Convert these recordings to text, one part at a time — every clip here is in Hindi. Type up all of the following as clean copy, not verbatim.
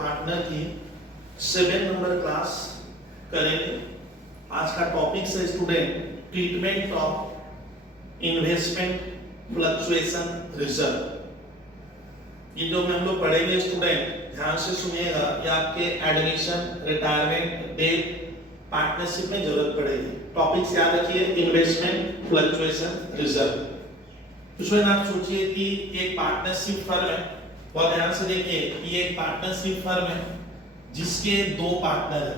पार्टनर की 7 नंबर क्लास करेंगे। आज का टॉपिक है student treatment of investment fluctuation reserve. ये जो हम लोग पढ़ेंगे स्टूडेंट ध्यान से सुनिएगा, ये आपके एडमिशन, रिटायरमेंट, डेथ, पार्टनरशिप में जरूरत पड़ेगी। टॉपिक्स याद रखिए, इन्वेस्टमेंट फ्लक्चुएशन रिजर्व। तो आप सोचिए कि एक पार्टनरशिप फर्म है, बहुत ध्यान से देखिए, ये एक पार्टनरशिप फर्म है जिसके 2 पार्टनर है।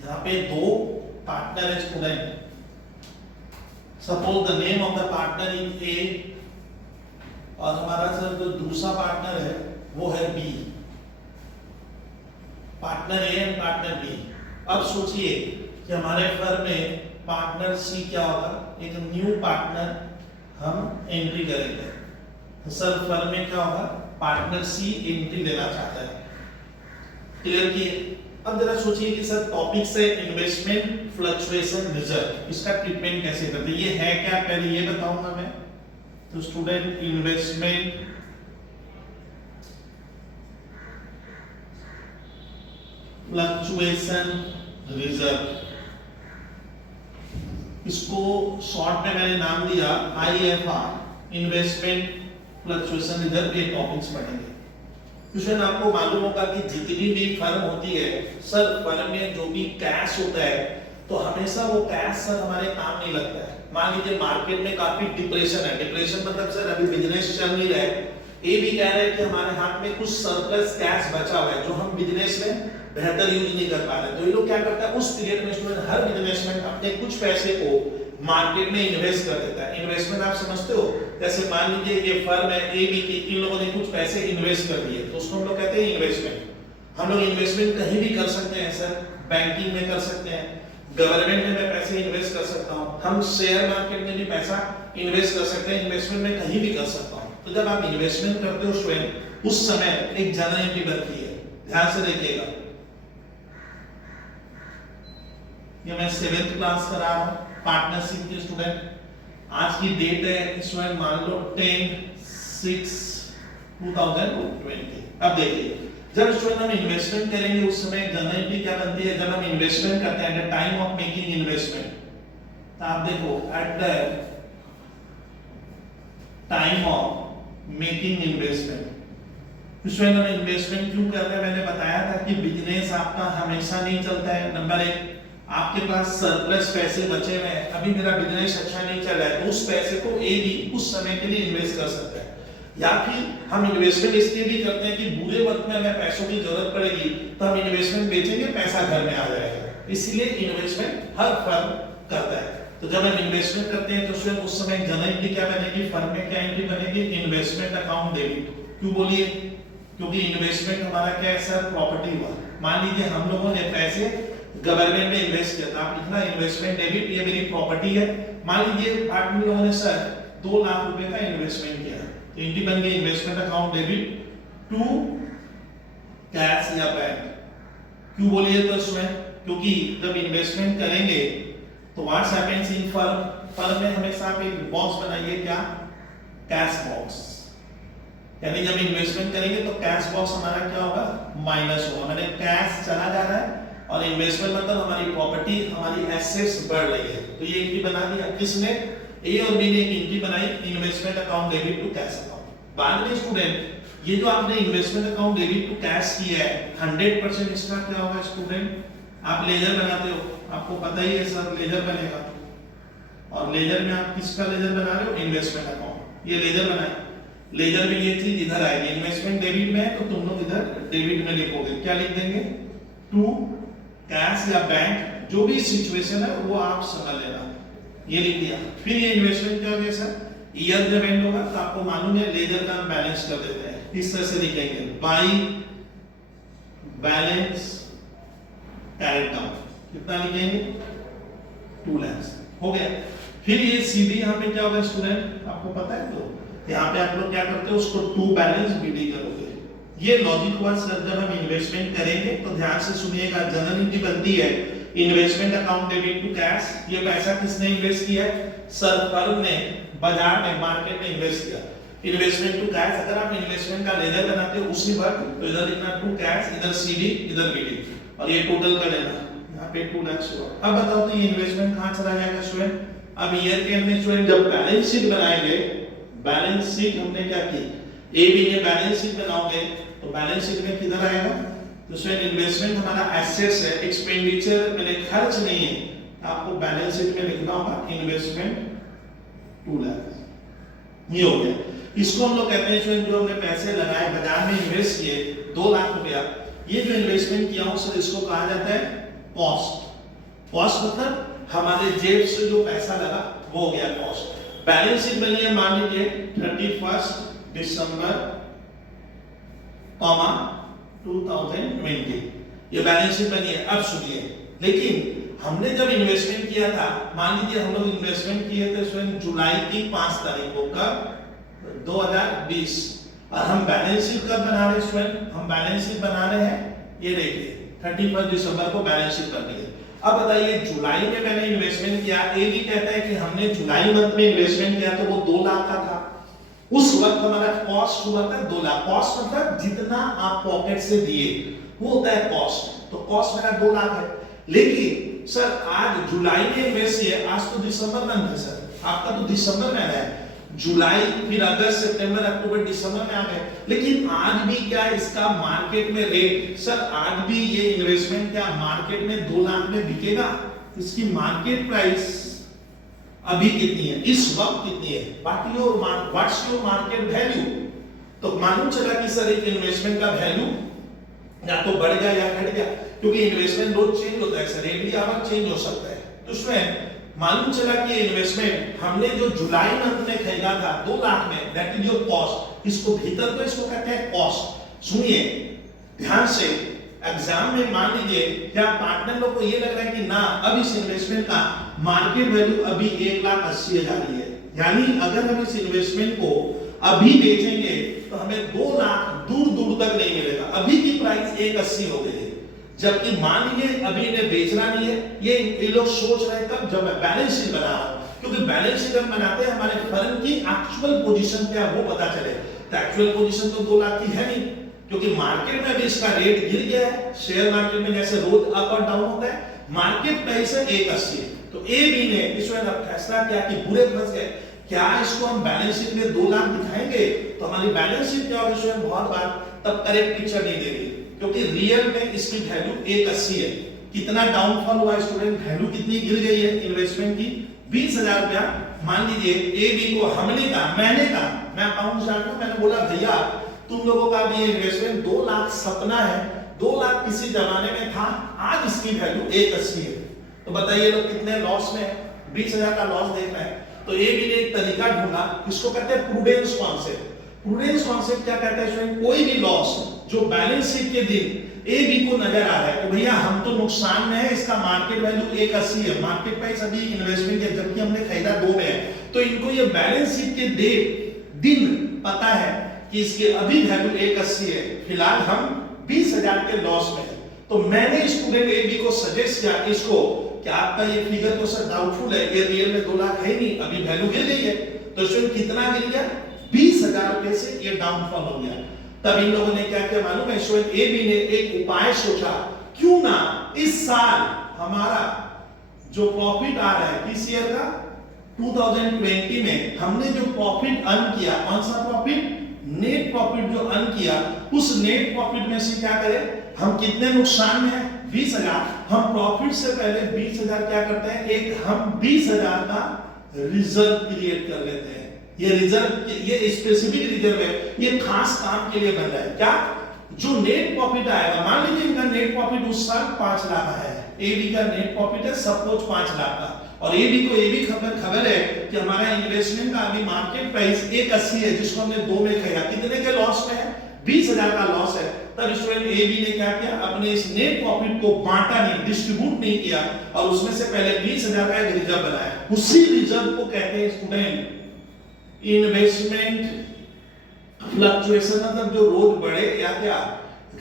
यहाँ पे 2 पार्टनर है student. Suppose the name of the partner is A और हमारा सर जो दूसरा पार्टनर है वो है B. Partner A and partner B. अब सोचिए कि हमारे फर्म में पार्टनर सी क्या होगा, एक न्यू पार्टनर हम एंट्री करेंगे। तो सर फर्म में क्या होगा, पार्टनर सी एंट्री लेना चाहता है। क्लियर किए। अब जरा सोचिए कि सर टॉपिक से इन्वेस्टमेंट फ्लक्चुएशन रिजर्व, इसका ट्रीटमेंट कैसे करते हैं, ये है क्या पहले ये बताऊंगा मैं। तो स्टूडेंट इन्वेस्टमेंट फ्लक्चुएशन रिजर्व, इसको शॉर्ट में मैंने नाम दिया IFR, इन्वेस्टमेंट फ्लक्चुएशन रिजर्व। ये टॉपिक्स पढ़ेंगे। क्वेश्चन आपको मालूम होगा कि जितनी भी फर्म होती है सर, फर्म में जो भी कैश होता है तो हमेशा वो कैश सर हमारे काम नहीं लगता है। मान लीजिए मार्केट में काफी डिप्रेशन है, डिप्रेशन मतलब सर अभी बिजनेस चल नहीं रहा है, ये भी कह रहे हैं कि हमारे हाथ में कुछ सरप्लस कैश बचा हुआ है जो हम बिजनेस में बेहतर यूज नहीं कर पा रहे। तो ये लोग क्या करता है, उस पीरियड में स्टूडेंट हर बिजनेसमैन अपने कुछ पैसे को मार्केट में इन्वेस्ट कर देता है। इन्वेस्टमेंट आप समझते हो, जैसे मान लीजिए ये फर्म है ए बी की, इन लोगों ने कुछ पैसे इन्वेस्ट कर दिए तो उसको हम लोग कहते हैं इन्वेस्टमेंट। हम लोग इन्वेस्टमेंट कहीं भी कर सकते हैं सर, बैंकिंग में कर सकते हैं, गवर्नमेंट में मैं पैसे इन्वेस्ट कर सकता हूँ, हम शेयर मार्केट में भी पैसा इन्वेस्ट कर सकते हैं, इन्वेस्टमेंट में कहीं भी कर सकता हूँ। तो जब आप इन्वेस्टमेंट करते हो स्टूडेंट, उस समय एक जर्नल एंट्री बनती है, ध्यान से देखिएगा। ये मैं 7th क्लास करा रहा हूँ पार्टनरशिप के स्टूडेंट। आज की डेट है स्टूडेंट मान लो 10/6/2020। अब देखिए जब स्टूडेंट हम इन्वेस्टमेंट करेंगे उस समय जर्नल एंट्री क्या बनती है, जब हम इन्वेस्टमेंट करते हैं at the time of making investment. तो आप देखो at the time of making investment. Student हम इन्वेस्टमेंट क्यों कर रहे हैं, मैंने बताया था कि बिजनेस आपका हमेशा नहीं चलता है। नंबर 1, आपके पास सरप्लस पैसे बचे हुए हैं, अभी मेरा बिजनेस अच्छा नहीं चल रहा है, तो उस पैसे को ए भी उस समय के लिए इन्वेस्ट कर सकता है। या फिर हम इन्वेस्टमेंट इसलिए भी करते हैं कि बुरे वक्त में हमें पैसों की जरूरत पड़ेगी तो हम इन्वेस्टमेंट बेचेंगे, पैसा घर में आ जाएगा। इसलिए इन्वेस्टमेंट हर फर्म करता है। तो जब हम इन्वेस्टमेंट करते हैं तो स्वयं उस समय जर्नल एंट्री क्या बनेगी, फर्म में क्या एंट्री बनेगी, इन्वेस्टमेंट अकाउंट डेबिट। क्यों बोलिए, क्योंकि इन्वेस्टमेंट हमारा क्या है सर, प्रॉपर्टी हुआ। मान लीजिए हम लोगों ने पैसे गवर्नमेंट में इन्वेस्ट किया, आप लिखना इन्वेस्टमेंट डेबिट, ये मेरी प्रॉपर्टी है। मान लीजिए आप लोगों ने सर 2 लाख रुपए का इन्वेस्टमेंट किया, तो एंट्री बन गई investment account debit to cash या बैंक। क्यों बोलिए तो स्वयं, क्योंकि जब इन्वेस्टमेंट करेंगे तो what's happens in firm, firm में हमेशा आप एक बॉक्स बनाइए, क्या, कैश बॉक्स। यानी जब इन्वेस्टमेंट करेंगे तो कैश बॉक्स हमारा क्या होगा, माइनस होगा। मैंने कैश चला जा रहा है और इन्वेस्टमेंट मतलब हमारी प्रॉपर्टी, हमारी एसेट्स बढ़ रही है। तो ये एंट्री बना दिया किसने, ए और बी ने एक एंट्री बनाई, investment account debit to cash account. बाद में स्टूडेंट ये जो आपने investment account debit to cash किया है 100% इसका क्या होगा स्टूडेंट, आप लेजर बनाते हो, आपको पता ही है सर लेजर बनेगा। और लेजर में आप किसका लेजर बना रहे हो, इन्वेस्टमेंट अकाउंट। ये लेजर बनाए, लेजर में ये चीज इधर आएगी, इन्वेस्टमेंट डेबिट में है तो तुम लोग इधर डेबिट में लिखोगे, क्या लिख देंगे, टू कैश या बैंक, जो भी सिचुएशन है वो आप समझ लेना, ये लिख दिया। फिर ये इन्वेस्टमेंट क्या हो गया सर, ईयर जब एंड होगा तो आपको मालूम है लेजर का हम बैलेंस कर देते हैं, इस तरह से लिखेंगे, बाई बैलेंस कैरेट डाउन। कितना लिखेंगे, 2 लाख हो गया। फिर ये सीधी यहाँ पे क्या होगा स्टूडेंट, आपको पता है, तो यहाँ पे आप लोग क्या करते हो, उसको टू बैलेंस बीडी करोगे। ये लॉजिक हुआ सर। जब हम इन्वेस्टमेंट करेंगे तो ध्यान से सुनिएगा, जर्नल एंट्री बनती है investment account debit to cash. ये पैसा किसने इन्वेस्ट किया है, सर फर्म ने बाजार में, मार्केट में इन्वेस्ट किया। इन्वेस्टमेंट टू कैश, अगर आप इन्वेस्टमेंट का लेजर बनाते हो उसी वक्त तो इधर लिखना टू कैश, इधर सीडी, इधर बीडी, और ये टोटल कर लेना, यहाँ पे 2 लाख हुआ। अब बताओ तो ये इन्वेस्टमेंट कहाँ चला जाएगा स्टूडेंट? अब ईयर के एंड में स्टूडेंट जब बैलेंस शीट बनाएंगे, बैलेंस शीट हमने क्या की, ए बी ने बैलेंस शीट बनाओगे तो बैलेंस शीट में किधर आएगा? तो स्टूडेंट इन्वेस्टमेंट हमारा एसेट्स है, एक्सपेंडिचर मेरे खर्च नहीं है, आपको बैलेंस शीट में लिखना होगा इन्वेस्टमेंट 2 लाख, ये हो गया। इसको हम लोग कहते हैं स्टूडेंट जो हमने पैसे लगाए बाजार में इन्वेस्ट किए 2 लाख रुपया, ये जो इन्वेस्टमेंट किया हूं सर इसको कहा जाता है कॉस्ट। कॉस्ट मतलब हमारे जेब से जो पैसा लगा वो हो गया कॉस्ट। बैलेंस शीट बनी है मान लीजिए 31 दिसंबर 2020, ये बैलेंस शीट बनी है। अब सुनिए, लेकिन हमने जब इन्वेस्टमेंट किया था, मान लीजिए हम लोग इन्वेस्टमेंट किए थे स्वयं जुलाई की 5 तारीख को, कब? 2020, और हम बैलेंस शीट कब बना रहे हैं स्टूडेंट? हम बैलेंस शीट बना रहे हैं, ये देखिए 31 दिसंबर को बैलेंस शीट करनी है। अब बताइए जुलाई में मैंने इन्वेस्टमेंट किया, ए भी कहता है कि हमने जुलाई मंथ में इन्वेस्टमेंट किया तो वो 2 लाख का था, उस वक्त हमारा कॉस्ट हुआ था 2 लाख। कॉस्ट मतलब जितना आप पॉकेट से दिए वो होता है कॉस्ट, तो कॉस्ट मेरा 2 लाख है। लेकिन सर आज जुलाई में इन्वेस्ट किया, आज तो दिसंबर मंथ है सर, आपका तो दिसंबर में है, जुलाई फिर अगस्त सितंबर अक्टूबर दिसंबर में आ गए, लेकिन आज भी क्या इसका मार्केट में रेट, सर आज भी ये इन्वेस्टमेंट क्या मार्केट में 2 लाख में बिकेगा? इसकी मार्केट प्राइस अभी कितनी है, इस वक्त कितनी है? What's your market value? तो मालूम चला कि सर एक इन्वेस्टमेंट का वैल्यू या तो बढ़ गया या घट गया, क्योंकि इन्वेस्टमेंट रोज चेंज होता है सर, एवरी आवर चेंज हो सकता है। तो उसमें मालूम चला कि इन्वेस्टमेंट हमने जो जुलाई मंथ में खरीदा था 2 लाख में, दैट इज योर कॉस्ट। इसको भीतर तो इसको कहते हैं कॉस्ट। सुनिए ध्यान से, एग्जाम में मान लीजिए क्या पार्टनर लोग को ये लग रहा है कि ना अब इस इन्वेस्टमेंट का मार्केट वैल्यू अभी 1,80,000 ही है, यानी अगर हम इस इन्वेस्टमेंट को अभी बेचेंगे तो हमें 2 लाख दूर दूर तक नहीं मिलेगा, अभी की प्राइस 1,80 हो गई है। जबकि मान लीजिए अभी इन्हें बेचना नहीं है, ये लोग सोच रहे हैं कब, जब मैं बैलेंस शीट बना रहा हूं, क्योंकि बैलेंस शीट हम बनाते हैं हमारे फर्म की एक्चुअल पोजीशन क्या है वो पता चले। तो एक्चुअल पोजीशन तो 2 लाख की है नहीं, क्योंकि मार्केट में अभी इसका रेट गिर गया है, शेयर मार्केट में जैसे रोज अप और डाउन होता है, मार्केट प्राइस है 1,80। तो ए बी ने इसमें फैसला किया कि बुरे फंस गए, क्या इसको हम बैलेंस शीट में 2 लाख दिखाएंगे तो हमारी बैलेंस शीट क्या होगी स्वयं बहुत बार तब करेक्ट पिक्चर नहीं देगी, क्योंकि रियल में इसकी वैल्यू 1,80 है। कितना डाउनफॉल हुआ स्टूडेंट, वैल्यू कितनी गिर गई है इन्वेस्टमेंट की? 20,000 रुपया। मान लीजिए ए बी को हमने कहा, मैं अकाउंट जानता हूं, मैंने बोला भैया तुम लोगों का भी इन्वेस्टमेंट 2 लाख सपना है, 2 लाख किसी जमाने में था, आज इसकी वैल्यू 1,80 है, तो बताइए लोग कितने लॉस में है? 20,000 का लॉस देख रहे हैं। तो ए बी ने एक तरीका ढूंढा, इसको कहते हैं प्रूडेंस कॉन्सेप्ट। प्रूडेंस कॉन्सेप्ट क्या कहता है स्टूडेंट, कोई भी लॉस जो बैलेंस शीट के दिन ए बी को नजर आ रहा है तो भैया हम तो नुकसान में है, इसका मार्केट वैल्यू 1,80 है, मार्केट प्राइस अभी इन्वेस्टमेंट है जबकि हमने खरीदा 2 में है, तो इनको ये बैलेंस शीट के दिन पता है कि इसके अभी वैल्यू 1,80 है, फिलहाल हम 20,000 के लॉस में है। तो मैंने स्टूडेंट ए बी को सजेस्ट किया इसको कि आपका ये फिगर तो सर डाउटफुल है, ये रियल में 2 लाख है नहीं, अभी वैल्यू गिर गई है। तो स्टूडेंट कितना गिर गया? 20,000 रुपए से ये डाउनफॉल हो गया। तब इन लोगों ने क्या किया मालूम है स्टूडेंट, ए बी ने एक उपाय सोचा, क्यों ना इस साल हमारा जो प्रॉफिट आ रहा है किस ईयर का 2020 में हमने जो प्रॉफिट अर्न किया, कौन सा प्रॉफिट? नेट प्रॉफिट जो अर्न किया, उस नेट प्रॉफिट में से क्या करें, हम कितने नुकसान में है 20,000, हम प्रॉफिट से पहले 20,000 क्या करते हैं, एक हम 20,000 का रिजर्व क्रिएट कर लेते हैं। ये रिजर्व, ये स्पेसिफिक रिजर्व है, ये खास काम के लिए बन रहा है। क्या? जो नेट प्रॉफिट आएगा, मान लीजिए इनका नेट प्रॉफिट उस साल 5 लाख है, ए बी का नेट प्रॉफिट है सपोज 5 लाख का, और ए बी को ये भी खबर है कि हमारा इन्वेस्टमेंट का अभी मार्केट प्राइस 1,80 है, जिसको हमने 2 में खरीदा, कितने के लॉस में है? 20,000 का लॉस है। तब स्टूडेंट ए बी ने क्या किया, अपने इस नेट प्रॉफिट को बांटा नहीं, डिस्ट्रीब्यूट नहीं किया, और उसमें से पहले 20,000 का एक रिजर्व बनाया। उसी रिजर्व को कहते हैं स्टूडेंट इन्वेस्टमेंट फ्लक्चुएशन, मतलब जो रोज बढ़े या क्या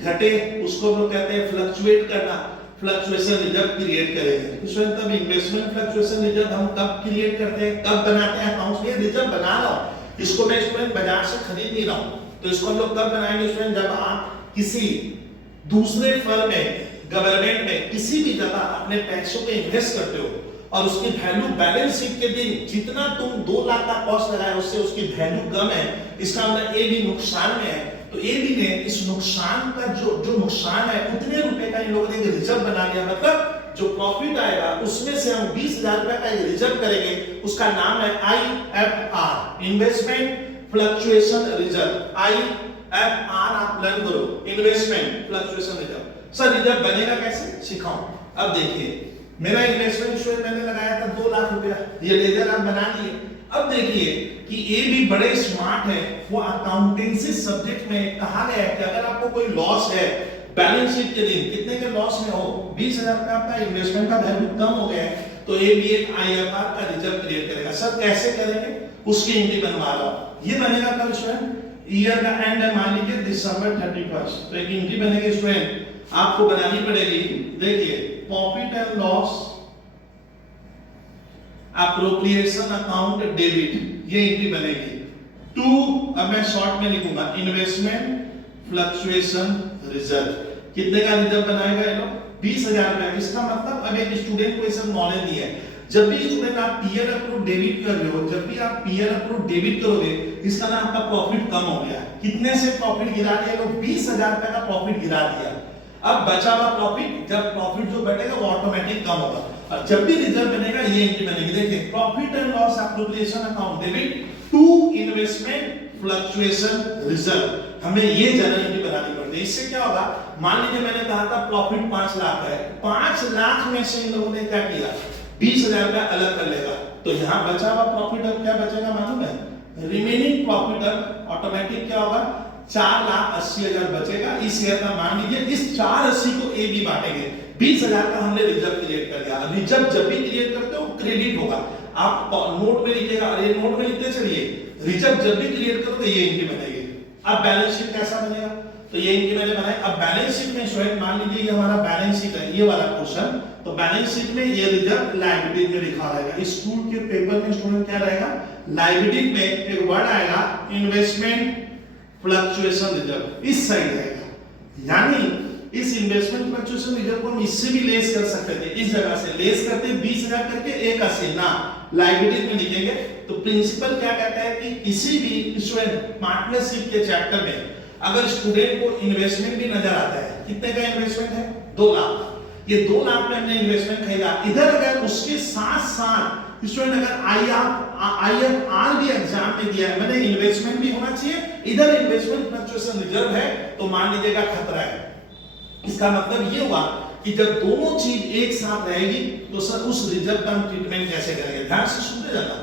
घटे उसको हम लोग कहते हैं फ्लक्चुएट करना, फ्लक्चुएशन रिजर्व क्रिएट करेंगे। स्टूडेंट तब इन्वेस्टमेंट फ्लक्चुएशन रिजर्व हम कब क्रिएट करते हैं, कब बनाते हैं अकाउंट्स में? रिजर्व बना लो, इसको मैं स्टूडेंट बाजार से खरीद नहीं रहा हूं, तो इसको हम लोग कब बनाएंगे स्टूडेंट, जब आप किसी दूसरे फर्म में, गवर्नमेंट में, किसी भी जगह अपने पैसों को इन्वेस्ट करते हो और उसकी वैल्यू बैलेंस शीट के दिन जितना तुम 2 लाख का कॉस्ट लगाया उससे उसकी वैल्यू कम है, इसका मतलब ए भी नुकसान में है, तो ए भी ने इस नुकसान का जो नुकसान है उतने रुपए का इन लोगों ने रिजर्व बना लिया, मतलब जो प्रॉफिट आएगा उसमें से हम 20,000 रुपए का रिजर्व करेंगे, उसका नाम है IFR, investment fluctuation reserve. IFR आप लर्न करो, investment fluctuation reserve. Sir reserve बनेगा कैसे, सिखाऊं। अब देखिए मेरा इन्वेस्टमेंट शेयर मैंने लगाया था 2 लाख रुपया, ये लेजर आप बना लिए। अब देखिए कि ये भी बड़े स्मार्ट है, वो अकाउंटेंसी सब्जेक्ट में कहा गया है कि अगर आपको कोई लॉस है बैलेंस शीट के दिन कितने के लॉस में हो, 20,000 का आपका इन्वेस्टमेंट का वैल्यू कम हो गया है, तो ये भी एक IFR का रिजर्व क्रिएट करेगा। सर कैसे करेंगे, उसकी एंट्री बनवा रहा हूं। ये बनेगा कब स्टूडेंट, ईयर का एंड है, मान लीजिए दिसंबर 31, तो एक एंट्री बनेगी स्टूडेंट, आपको बनानी पड़ेगी। देखिए profit and loss appropriation account debit, ये एंट्री बनेगी। टू, अब मैं शॉर्ट में लिखूंगा, इन्वेस्टमेंट फ्लक्चुएशन रिजर्व। कितने का रिजर्व बनाएगा ये लोग, 20,000 रुपए। इसका मतलब अब एक स्टूडेंट को ऐसा नॉलेज नहीं है, जब भी स्टूडेंट आप पीएल अप्रूव डेबिट कर रहे हो, जब भी आप पीएल अप्रूव डेबिट करोगे, इसका ना आपका प्रॉफिट कम हो गया। कितने से प्रॉफिट गिरा दिया लोग, 20,000 रुपए का प्रॉफिट गिरा दिया। अब बचा हुआ प्रॉफिट, जब प्रॉफिट जो बचेगा वो ऑटोमेटिक कम होगा, और जब भी रिजर्व बनेगा ये एंट्री बनेगी। देखिए profit and loss appropriation account debit to investment fluctuation reserve, हमें ये जनरल एंट्री बनानी पड़ती है। इससे क्या होगा, मान लीजिए मैंने कहा था प्रॉफिट 5 लाख है, 5 लाख में से इन लोगों ने क्या किया, 20,000 रुपया अलग कर लेगा, तो यहाँ बचा हुआ प्रॉफिट अब क्या बचेगा मालूम है, रिमेनिंग प्रॉफिट अब ऑटोमेटिक क्या होगा, 4,80,000 बचेगा। इस ईयर का मान लीजिए इस 480 को ए बी बांटेंगे, 20,000 का हमने रिजर्व क्रिएट कर दिया। रिजर्व जब भी क्रिएट करते हो क्रेडिट होगा, आप नोट में लिखिएगा, अरे नोट में लिखते चलिए, रिजर्व जब भी क्रिएट करोगे ये एंट्री बनेगी। अब बैलेंस शीट कैसा बनेगा, तो ये एंट्री मैंने बनाई। अब बैलेंस शीट में स्टूडेंट मान लीजिए ये हमारा बैलेंस शीट है, ये वाला पोर्शन, तो बैलेंस शीट में ये रिजर्व लायबिलिटी में लिखा रहेगा। स्कूल के पेपर में स्टूडेंट क्या रहेगा, लायबिलिटी में एक वर्ड आएगा इन्वेस्टमेंट फ्लक्चुएशन रिजर्व, इस साइड रहेगा। यानी इस इन्वेस्टमेंट फ्लक्चुएशन रिजर्व को हम इससे भी लेस कर सकते थे, इस जगह से लेस करते 20,000 करके 180 ना लायबिलिटी में लिखेंगे। तो प्रिंसिपल क्या कहता है कि किसी भी स्टूडेंट पार्टनरशिप के चैप्टर में अगर स्टूडेंट को इन्वेस्टमेंट भी नजर आता है, कितने का इन्वेस्टमेंट है, 2 लाख, ये 2 लाख में हमने इन्वेस्टमेंट खरीदा, इधर अगर उसके साथ साथ स्टूडेंट अगर IFR भी एग्जाम में दिया है, मैंने इन्वेस्टमेंट भी होना चाहिए, इधर इन्वेस्टमेंट फ्लक्चुएशन रिजर्व है, तो मान लीजिएगा खतरा है। इसका मतलब ये हुआ कि जब दोनों चीज एक साथ रहेगी तो सर उस रिजर्व का हम ट्रीटमेंट कैसे करेंगे, ध्यान से सुनते जाना।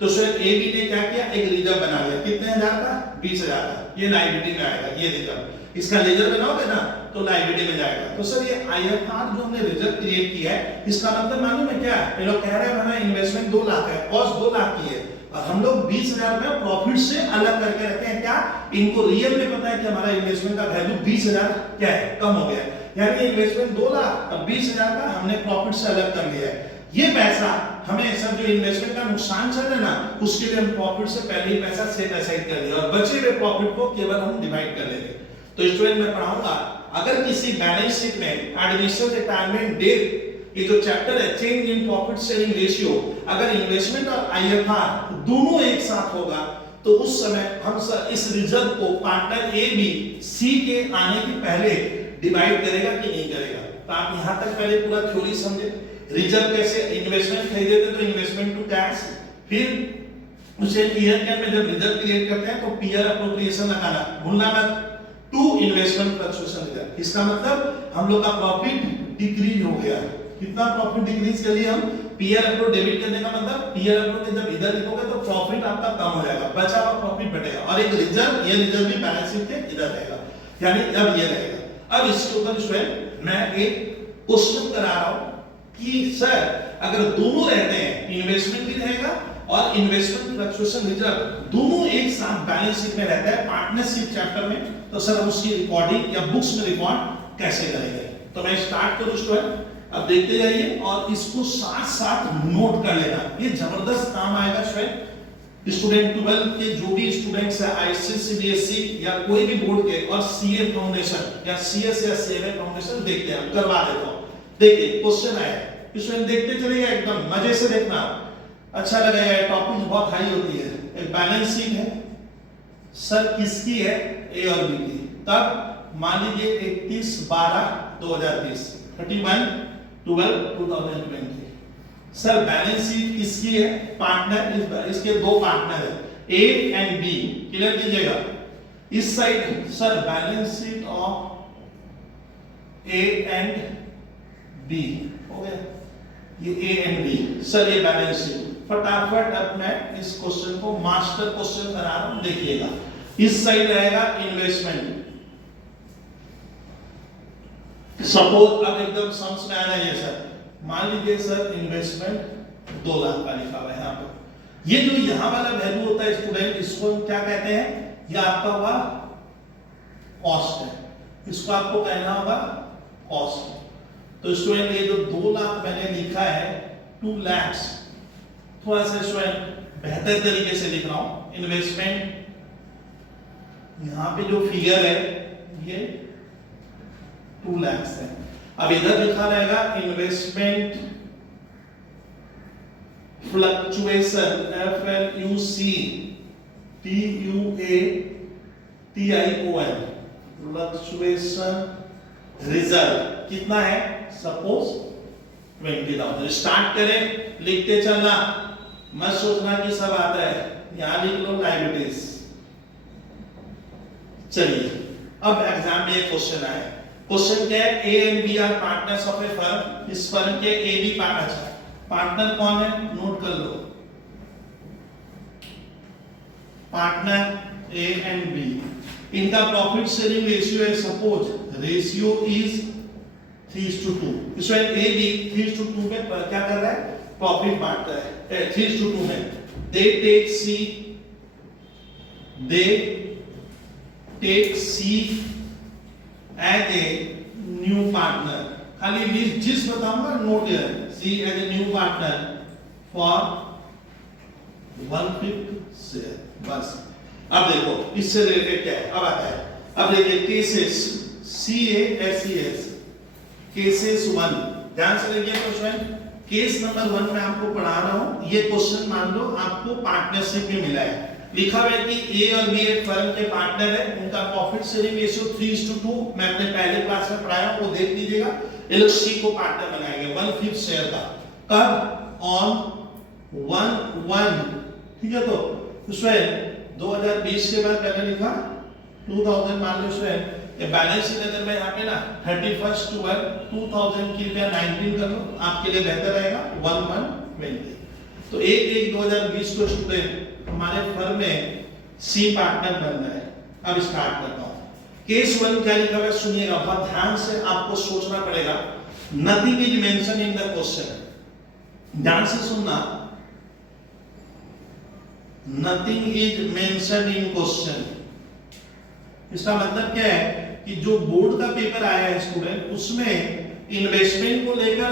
तो सर ए बी ने क्या किया, एक रिजर्व बना लिया, कितने हजार का, 20,000 का, ये लायबिलिटी में आएगा, ये रिजर्व, इसका लेजर बनाओगे ना तो लायबिलिटी में जाएगा। तो सर ये IFR जो हमने रिजर्व क्रिएट किया है, इसका मतलब मालूम है क्या है, ये लोग कह रहे हैं हमारा इन्वेस्टमेंट 2 लाख है, कॉस्ट 2 लाख की है, और हम लोग 20,000 रुपए प्रॉफिट से अलग करके रखे हैं। क्या इनको रियल में पता है कि हमारा इन्वेस्टमेंट का वैल्यू 20,000 क्या है, कम हो गया है, यानी इन्वेस्टमेंट 2 लाख और 20,000 का हमने प्रॉफिट से अलग कर लिया है। ये पैसा हमें सब जो इन्वेस्टमेंट का नुकसान चल रहा है ना, उसके लिए हम प्रॉफिट से पहले ही पैसा सेट असाइड कर लिया और बचे हुए प्रॉफिट को केवल हम डिवाइड कर लेंगे। तो स्टूडेंट मैं पढ़ाऊंगा, अगर किसी बैलेंस शीट में एडमिनिस्ट्रेटिव रिटायरमेंट डेट, ये जो चैप्टर है change in profit sharing ratio, अगर इन्वेस्टमेंट और IFR दोनों एक साथ होगा तो उस समय हम इस रिजर्व को पार्टनर ए बी सी के आने के पहले डिवाइड करेगा कि नहीं करेगा। तो आप यहां तक पहले पूरा थ्योरी समझे, रिजर्व कैसे, इन्वेस्टमेंट खरीदे थे तो इन्वेस्टमेंट टू टैक्स, फिर उसे ईयर के में जब रिजर्व क्रिएट करते हैं तो पीयर अप्रोप्रिएशन लगाना, भूलना मत, टू इन्वेस्टमेंट फ्लक्चुएशन रिजर्व। इसका मतलब हम लोग का प्रॉफिट डिक्रीज हो गया, कितना प्रॉफिट डिक्रीज कर लिया हम, पीयर अप्रूव डेबिट करने का मतलब पीयर अप्रूव में जब इधर लिखोगे तो प्रॉफिट आपका कम हो जाएगा, बचा हुआ प्रॉफिट बढ़ेगा, और एक रिजर्व, ये रिजर्व भी बैलेंस शीट के इधर रहेगा, यानी अब ये रहेगा। अब इसके ऊपर स्टूडेंट मैं एक क्वेश्चन करा रहा हूं कि सर अगर दोनों रहते हैं, इन्वेस्टमेंट भी रहेगा और इन्वेस्टमेंट फ्लक्चुएशन रिजर्व दोनों एक साथ बैलेंस शीट में रहता है पार्टनरशिप चैप्टर में, तो सर हम उसकी रिकॉर्डिंग या बुक्स में रिकॉर्ड कैसे करेंगे। तो मैं स्टार्ट करूं स्टूडेंट, अब देखते जाइए और इसको साथ साथ नोट कर लेना, ये जबरदस्त काम आएगा स्टूडेंट। स्टूडेंट 12 के जो भी स्टूडेंट्स है आईसीसीबीएसई या कोई भी बोर्ड के और सीए फाउंडेशन या सीएस या सीएमए फाउंडेशन देखते हैं, करवा देता हूं। देखिए क्वेश्चन आया, इसमें देखते चलिए, एकदम मजे से देखना, अच्छा लगेगा। टॉपिक बहुत हाई होती है। एक बैलेंस शीट है सर, किसकी है? ए और बी की। तब मान लीजिए 31/12/2020, 31/12/2020। सर बैलेंस शीट किसकी है? पार्टनर, इसके दो पार्टनर है ए एंड बी। क्लियर कीजिएगा। इस side sir balance sheet of A and B हो गया, ये ए एंड बी। सर ये बैलेंस शीट, फटाफट अब मैं इस क्वेश्चन को मास्टर क्वेश्चन बना रहा हूं, देखिएगा। इस साइड रहेगा इन्वेस्टमेंट। सपोज अब एकदम समझ में आना ये सर, मान लीजिए सर इन्वेस्टमेंट 2 लाख का लिखा हुआ है यहाँ पे। ये जो यहाँ वाला वैल्यू होता है स्टूडेंट, इसको हम क्या कहते हैं? ये आपका हुआ कॉस्ट है, इसको आपको कहना होगा कॉस्ट। तो स्टूडेंट ये जो 2 लाख मैंने लिखा है 2 lakhs, थोड़ा सा स्टूडेंट बेहतर तरीके से लिख रहा हूं। इन्वेस्टमेंट यहाँ पे जो फिगर है ये 2 lakhs है। अब इधर लिखा रहेगा investment fluctuation, FLUCTUATION, fluctuation reserve कितना है? सपोज 20,000। स्टार्ट करें, लिखते चलना, मत सोचना कि सब आता है। यहां लिख लो लायबिलिटीज। चलिए अब एग्जाम में एक क्वेश्चन आया। क्वेश्चन क्या है? A and B are partners of a firm. इस फर्म के ए बी पार्टनर कौन है? नोट कर लो, पार्टनर ए एंड बी। इनका प्रॉफिट शेयरिंग रेशियो है, सपोज रेशियो इज 3:2। इसमें ए बी 3:2 में क्या कर रहा है? प्रॉफिट बांटता है। 3:2 में they take C as a new partner. खाली लिस्ट जिस बताऊंगा नोट है, C as a new partner for 1/5 share, बस। अब देखो इससे रिलेटेड क्या है, अब आता है। अब देखिए केसेस CASES, केसेस 1, ध्यान से देखिए क्वेश्चन। केस नंबर 1 में आपको पढ़ा रहा हूं। ये क्वेश्चन मान लो आपको पार्टनरशिप में मिला है। लिखा हुआ है कि ए और बी एक फर्म के पार्टनर है, उनका प्रॉफिट शेयरिंग रेशियो 3:2। मैं अपने पहले क्लास में पढ़ाया, वो देख लीजिएगा। LC को पार्टनर बनाएंगे 1/5 शेयर का। कब? ऑन 1/1, ठीक है। तो उसमें 2020 के बाद मैंने लिखा 2000, मान लो उसमें ये बैलेंस शीट अगर मैं यहाँ पे ना 31/12/2000 की रुपया 19 कर लो, आपके लिए बेहतर रहेगा। 1/1/20। तो 1/1/2020 को स्टूडेंट हमारे फर्म में सी पार्टनर बनना है। अब स्टार्ट करता हूं। केस 1 क्या लिखा हुआ है सुनिएगा, बहुत ध्यान से आपको सोचना पड़ेगा। Nothing is mention in the question, ध्यान से सुनना। Nothing is mention in question, इसका मतलब क्या है कि जो बोर्ड का पेपर आया है स्टूडेंट, उसमें इन्वेस्टमेंट को लेकर,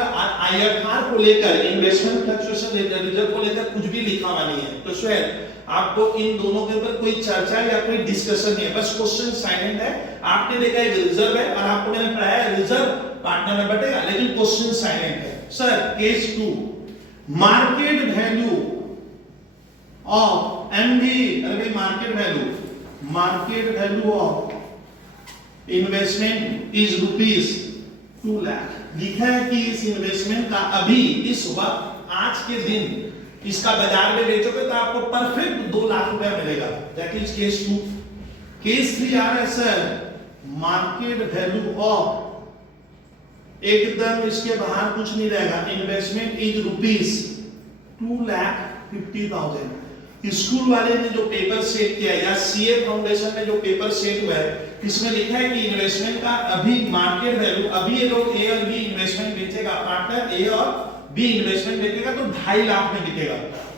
IFR को लेकर, इन्वेस्टमेंट फ्लक्चुएशन रिजर्व को लेकर कुछ भी लिखा हुआ नहीं है। तो शायद आपको इन दोनों के ऊपर कोई चर्चा या कोई डिस्कशन नहीं है, बस क्वेश्चन साइलेंट है। आपने देखा एक रिजर्व है और आपको मैंने पढ़ाया रिजर्व पार्टनर में बटेगा, लेकिन क्वेश्चन साइलेंट है। Sir case 2, market value of MV, अरे market value of investment is ₹2 lakh. लिखा है कि इस इन्वेस्टमेंट का अभी इस वक्त आज के दिन इसका बाजार में बेचोगे तो आपको परफेक्ट 2 लाख रुपया मिलेगा। That is case 2। केस 3 आ रहा है सर, मार्केट वैल्यू ऑफ, एकदम इसके बाहर कुछ नहीं रहेगा, इन्वेस्टमेंट इज ₹2,50,000। स्कूल वाले ने जो पेपर सेट किया या सीए फाउंडेशन ने जो पेपर सेट हुआ है, इसमें लिखा है कि इन्वेस्टमेंट का अभी मार्केट वैल्यू, अभी ये लोग ए और बी इन्वेस्टमेंट बेचेगा, पार्टनर ए और बी इन्वेस्टमेंट बेचेगा तो 2.5 लाख में बिकेगा।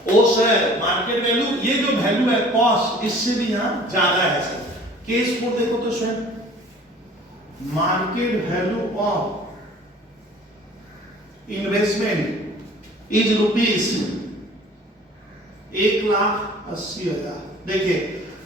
ओ सर मार्केट वैल्यू, ये जो वैल्यू है कॉस्ट, इससे भी यहाँ ज्यादा है सर। केस 4 देखो तो sir, market value of investment is ₹1,80,000। 80,000। देखिए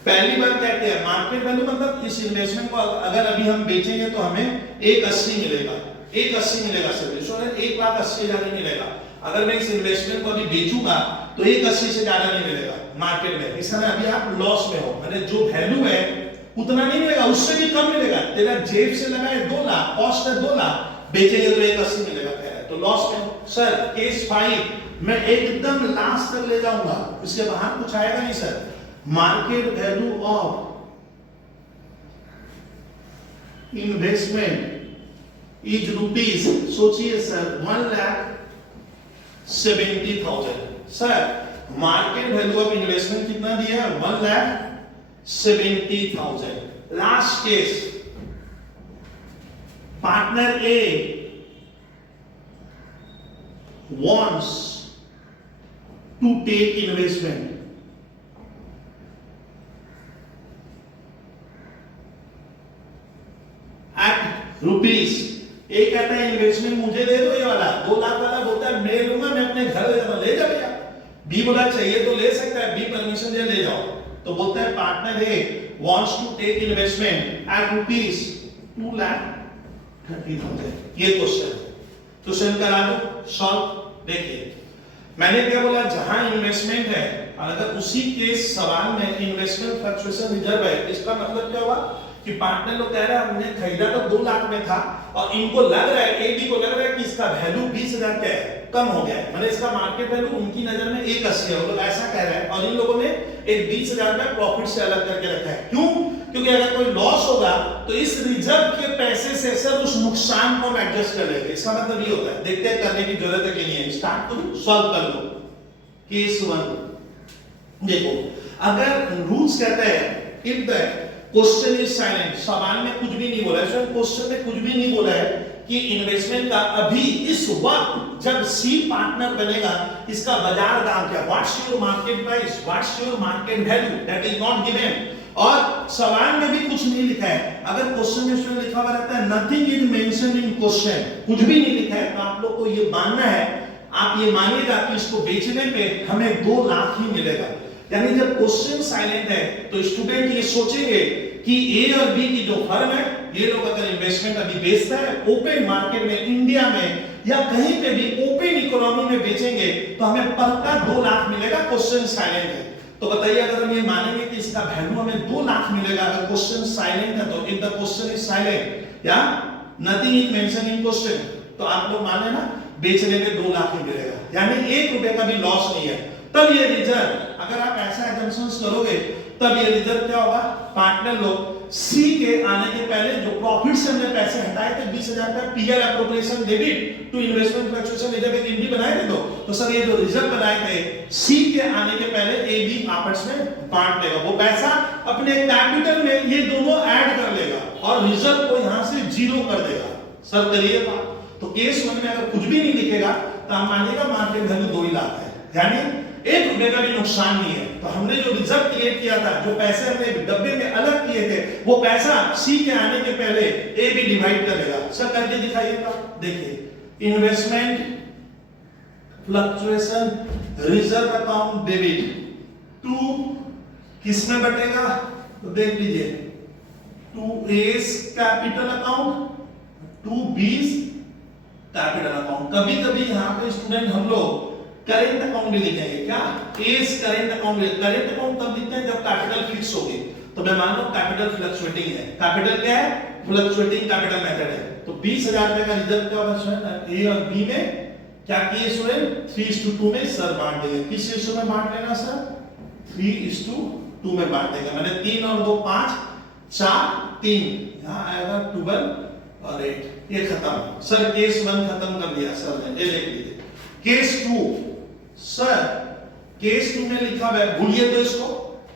पहली बार क्या किया, मार्केट वैल्यू मतलब इस इन्वेस्टमेंट को अगर अभी हम बेचेंगे तो हमें 180 मिलेगा, 180 मिलेगा सर, 1,80,000 ही मिलेगा। अगर मैं इस इन्वेस्टमेंट को अभी बेचूंगा तो 180 से ज्यादा नहीं मिलेगा मार्केट में, इस समय अभी आप लॉस में हो, मैंने जो वैल्यू है उतना नहीं मिलेगा, उससे भी कम मिलेगा। तेरा जेब से लगा है 2 लाख, कॉस्ट है 2 लाख, बेचेंगे तो 180 मिलेगा, कह रहा है तो लॉस में। सर केस 5 मैं एकदम लास्ट तक ले जाऊंगा, इसके बाहर कुछ आएगा नहीं sir. Market value of investment is rupees, सोचिए sir 1,70,000। Sir market value of investment कितना दिया है, 1,70,000। Last case, partner A wants to take investment at rupees, एक कहता है इन्वेस्टमेंट मुझे दे दो ये वाला 2 लाख वाला, बोलता है मैं लूंगा, मैं अपने घर ले जाऊंगा, ले जा भैया। बी बोला चाहिए तो ले सकता है, बी परमिशन दे ले जाओ, तो बोलता है partner A wants to take investment at rupees 2,30,000। ये क्वेश्चन क्वेश्चन करा दो सॉल्व। देखिए मैंने क्या बोला, जहां इन्वेस्टमेंट है और अगर उसी के सवाल में इन्वेस्टमेंट फ्लक्चुएशन रिजर्व है, इसका मतलब क्या हुआ कि पार्टनर लोग कह रहा है हमने खरीदा तो 2 लाख में था और इनको लग रहा है, एबी को लग रहा है कि इसका वैल्यू 20,000 क्या है, कम हो गया है, मतलब इसका मार्केट वैल्यू उनकी नजर में 180 है, वो लोग ऐसा कह रहे हैं और इन लोगों ने एक 20,000 में प्रॉफिट से अलग करके रखा है। क्यों? क्योंकि अगर कोई लॉस होगा तो इस रिजर्व के पैसे से सर उस नुकसान को हम एडजस्ट कर लेंगे, इसका मतलब ये होता है। देखते हैं करने की जरूरत है कि नहीं है, स्टार्ट करो, सॉल्व कर लो। केस 1 देखो, अगर रूल्स कहते हैं if the question is silent, सवाल में कुछ भी नहीं बोला है, सर क्वेश्चन में कुछ भी नहीं बोला है कि इन्वेस्टमेंट का अभी इस वक्त जब सी पार्टनर बनेगा इसका बाजार दाम क्या, what's your market price, what's your market value, that is not given. और सवाल में भी कुछ नहीं लिखा है। अगर क्वेश्चन में उसमें लिखा हुआ रहता है nothing is mentioned in question, कुछ भी नहीं लिखा है, तो आप लोग को ये मानना है, आप ये मानिएगा कि इसको बेचने पे हमें 2 लाख ही मिलेगा। यानी जब क्वेश्चन साइलेंट है तो स्टूडेंट ये सोचेंगे कि ए और बी की जो फर्म है, ये लोग अगर इन्वेस्टमेंट अभी बेचता है ओपन मार्केट में, इंडिया में या कहीं पे भी ओपन इकोनॉमी में बेचेंगे तो हमें पक्का 2 लाख मिलेगा, क्वेश्चन साइलेंट है। तो बताइए अगर हम ये मानेंगे कि इसका वैल्यू हमें 2 लाख मिलेगा अगर क्वेश्चन साइलेंट है, तो if the question is silent या nothing is mention in question, तो आप लोग मान लेना बेचने पे 2 लाख ही मिलेगा, यानी 1 रुपए का भी लॉस नहीं है। तब ये रिजर्व, अगर आप ऐसा एजम्पशंस करोगे तब ये रिजर्व क्या होगा, पार्टनर लोग सी के आने के पहले जो प्रॉफिट से हमने पैसे हटाए थे 20,000 का PL appropriation debit to investment fluctuation reserve एक एमडी बनाए थे, तो सर ये जो रिजर्व बनाए थे सी के आने के पहले ए बी आपस में बांट देगा, वो पैसा अपने कैपिटल में ये दोनों ऐड कर लेगा और रिजर्व को यहां से 0 कर देगा। सर करिएगा, तो केस 1 में अगर कुछ भी नहीं लिखेगा तो हम मानिएगा मार्केट वैल्यू 2 लाख है, यानी 1 रुपए का भी नुकसान नहीं है। तो हमने जो रिजर्व क्रिएट किया था, जो पैसे हमने डब्बे में अलग किए थे, वो पैसा सी के आने के पहले ए भी डिवाइड कर देगा। सर करके दिखाइएगा, देखिए investment fluctuation reserve account debit 2 किस में बटेगा, तो देख लीजिए 2 एस कैपिटल अकाउंट 2 बीस कैपिटल अकाउंट। कभी कभी यहाँ पे स्टूडेंट हम लोग करेंट अकाउंट भी लिखेंगे, क्या S current account, current account तब लिखते हैं जब कैपिटल फिक्स होगी, तो मैं मान लो कैपिटल फ्लक्चुएटिंग है, कैपिटल क्या है, फ्लक्चुएटिंग कैपिटल मेथड है, तो 20,000 रुपए का रिजर्व क्या होगा, ए और बी में क्या किए स्टूडेंट 3:2 में सर बांट देंगे। किस रेशियो में बांट लेना सर, 3:2 में बांट देंगे, मैंने 3 और 2 5 4 3, यहाँ आएगा 12 और 8, ये खत्म। सर केस 1 खत्म कर दिया सर ने, ये देख लीजिए। केस 2, सर केस 2 में लिखा हुआ है, भूलिए तो इसको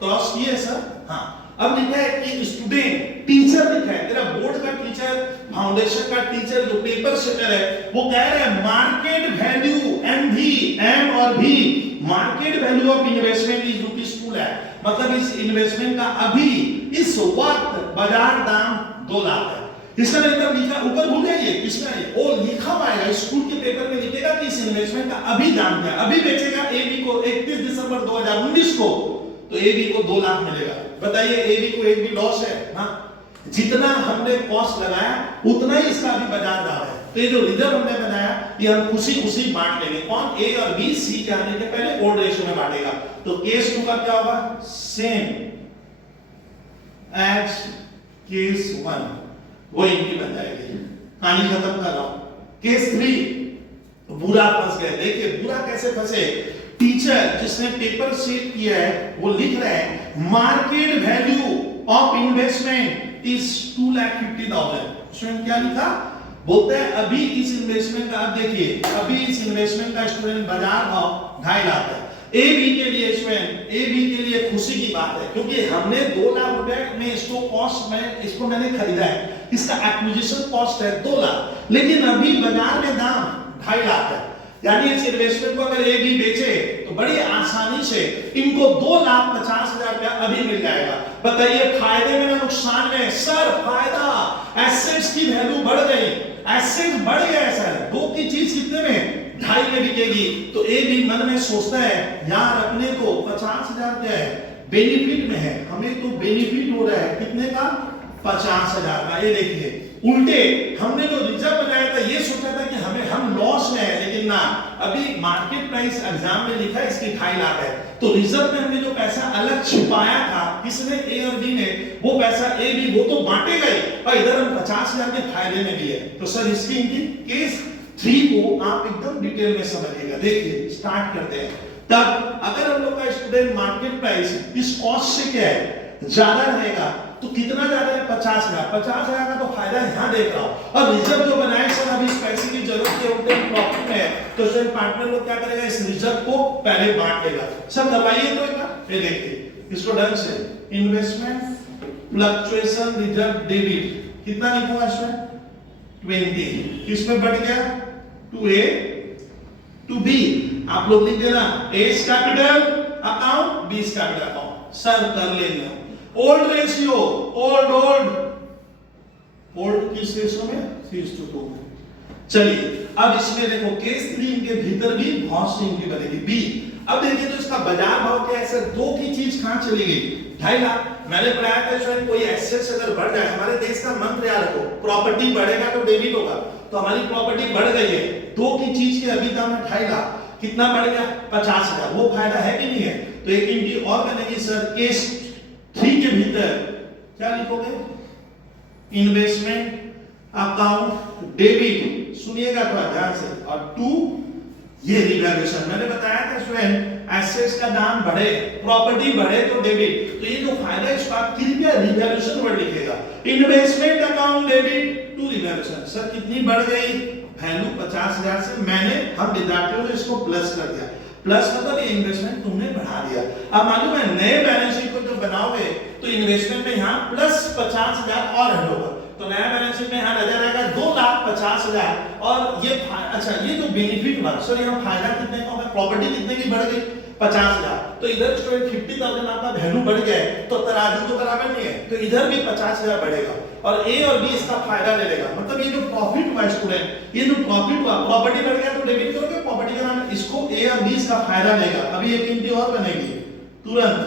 क्रॉस किए सर, हाँ अब लिखा है कि स्टूडेंट टीचर लिखा है, तेरा बोर्ड का टीचर, फाउंडेशन का टीचर, जो पेपर सेटर है, वो कह रहे हैं मार्केट वैल्यू एम और भी market value of investment is ₹2 lakh, मतलब इस इन्वेस्टमेंट का अभी इस वक्त बाजार दाम 2 लाख है। इसका मतलब लिखा ऊपर भूल जाइए, इसमें आइए ओ लिखा आएगा, स्कूल के पेपर में लिखेगा कि इस इन्वेस्टमेंट का अभी दाम क्या, अभी बेचेगा एबी को 31 दिसंबर 2019 को तो ए बी को 2 लाख मिलेगा। बताइए ए बी को एक भी लॉस है? हाँ, जितना हमने कॉस्ट लगाया उतना ही इसका भी बाजार दाम है। तो ये जो रिजर्व हमने बनाया ये हम खुशी खुशी बांट लेंगे। कौन? ए और बी सी के आने के पहले ओल्ड रेशियो में बांटेगा। तो केस 2 का क्या होगा? सेम एज केस 1, वो इनकी बन जाएगी। कहानी खत्म कर रहा हूं। केस 3 बुरा फंस गए। देखिए बुरा कैसे फंसे। टीचर जिसने पेपर सेट किया है वो लिख रहा है market value of investment is 2,50,000। Student क्या लिखा? बोलते हैं अभी इस इन्वेस्टमेंट का, आप देखिए अभी इस इन्वेस्टमेंट का स्टूडेंट बाजार भाव 2.5 लाख है। ए बी के लिए स्टूडेंट, ए बी के लिए खुशी की बात है क्योंकि हमने 2 लाख रुपए में इसको कॉस्ट में इसको मैंने खरीदा है, इसका एक्विजिशन कॉस्ट है 2 लाख, लेकिन अभी बाजार में दाम 2.5 लाख है। यानी इस इन्वेस्टमेंट को अगर ए बी बेचे तो बड़ी आसानी से इनको 2,50,000 रुपया अभी मिल जाएगा। बताइए फायदे में ना नुकसान में? सर फायदा, एसेट्स की वैल्यू बढ़ गई, एसेट बढ़ गया सर। 2 की चीज कितने में? 2.5 में बिकेगी। तो ए बी मन में सोचता है यार अपने को 50,000 क्या है बेनिफिट में है, हमें तो बेनिफिट हो रहा है कितने का? 50,000 का। ये देखिए उल्टे हमने जो रिजर्व बनाया था ये सोचा था कि हम लॉस में है, लेकिन ना अभी मार्केट प्राइस एग्जाम में लिखा है इसकी 2.5 लाख है। तो रिजर्व में हमने जो पैसा अलग छिपाया था किसने? ए और बी ने। वो पैसा ए बी वो तो बांटेगा ही और इधर हम 50,000 के फायदे में भी है। तो सर इसकी इनकी केस 3 को आप एकदम डिटेल में समझिएगा। देखिए स्टार्ट करते हैं। तब अगर हम लोग का स्टूडेंट मार्केट प्राइस इस कॉस्ट से क्या है ज्यादा रहेगा तो कितना ज्यादा है? 50,000। 50,000 का तो फायदा यहां देख रहा हूं। और रिजर्व जो बनाए सर अभी इस पैसे की जरूरत है उनके प्रॉफिट में है, तो सर पार्टनर लोग क्या करेगा? इस रिजर्व को पहले बांट लेगा। सब करवाइए तो ये देखिए इसको ढंग से इन्वेस्टमेंट फ्लक्चुएशन रिजर्व डेबिट कितना लिखूंगा सर? 20। किसमें बढ़ गया? To A to B. आप लोग लिख देना A's capital account B's capital account. Sir कर लेना ओल्ड रेशियो, ओल्ड किस रेशियो में? 3:2 में। चलिए अब इसमें देखो केस 3 के भीतर भी बहुत सी इनकी बनेगी बी। अब देखिए तो इसका बाजार भाव क्या है सर? 2 की चीज कहां चली गई? 2.5 लाख। मैंने पढ़ाया था स्टूडेंट कोई एसेट्स अगर बढ़ जाए, हमारे देश का मंत्र याद रखो, प्रॉपर्टी बढ़ेगा तो डेबिट होगा। तो हमारी प्रॉपर्टी बढ़ गई है, 2 की चीज के अभी दाम है 2.5 लाख, कितना बढ़ गया? 50,000। वो फायदा है कि नहीं है? तो एक इनकी और बनेगी सर केस 3 के भीतर क्या लिखोगे? Investment account debit. सुनिएगा थोड़ा ध्यान से। और 2 ये रिवैल्यूएशन। मैंने बताया था स्टूडेंट एसेट्स का दाम बढ़े, प्रॉपर्टी बढ़े तो डेबिट। तो ये जो फायदा है इसको आप कृपया रिवैल्यूएशन वर्ड लिखेगा। Investment account debit to revaluation. Sir कितनी बढ़ गई? वैल्यू 50,000 से हम विद्यार्थियों ने इसको प्लस कर दिया। प्लस मतलब ये इन्वेस्टमेंट तुमने बढ़ा दिया। अब मालूम है नए बैलेंस शीट को जब बनाओगे तो इन्वेस्टमेंट में यहाँ प्लस 50,000 और ऐड होगा। तो नया बैलेंस शीट में यहाँ नजर आएगा 2,50,000। और ये अच्छा ये जो बेनिफिट हुआ सर यहाँ फायदा कितने का होगा? प्रॉपर्टी कितने की बढ़ गई? 50,000। तो इधर स्टूडेंट 50,000 आपका वैल्यू बढ़ गया है तो तराजू तो बराबर नहीं है, तो इधर भी 50,000 बढ़ेगा और ए और बी इसका फायदा ले लेगा। मतलब ये जो प्रॉफिट हुआ स्टूडेंट, ये जो प्रॉफिट हुआ, प्रॉपर्टी बढ़ गया तो डेबिट करोगे प्रॉपर्टी का नाम, इसको ए और बी इसका फायदा लेगा। अभी एक इनकी और बनेगी तुरंत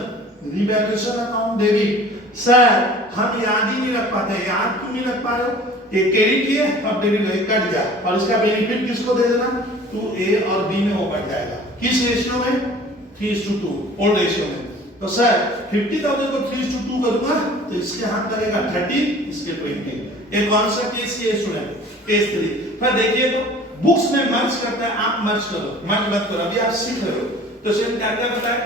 रिवैल्यूएशन अकाउंट डेबिट। सर हम याद ही नहीं रख पाते, याद क्यों नहीं रख पा रहे हो? एक क्रेडिट किए अब डेबिट कट गया और इसका बेनिफिट किसको दे देना? टू ए और बी में वो बढ़ जाएगा। किस रेशियो में? 3:2 ओल्ड रेशियो में। तो सर 50,000 को 3:2 करूंगा तो इसके हाथ लगेगा 30, इसके 20। एक कौन सा केस ये स्टूडेंट? केस 3। फिर देखिए तो बुक्स में मर्ज करता है, आप मर्ज करो, मर्ज मत करो, अभी आप सीख रहे हो। तो स्टूडेंट क्या क्या बताया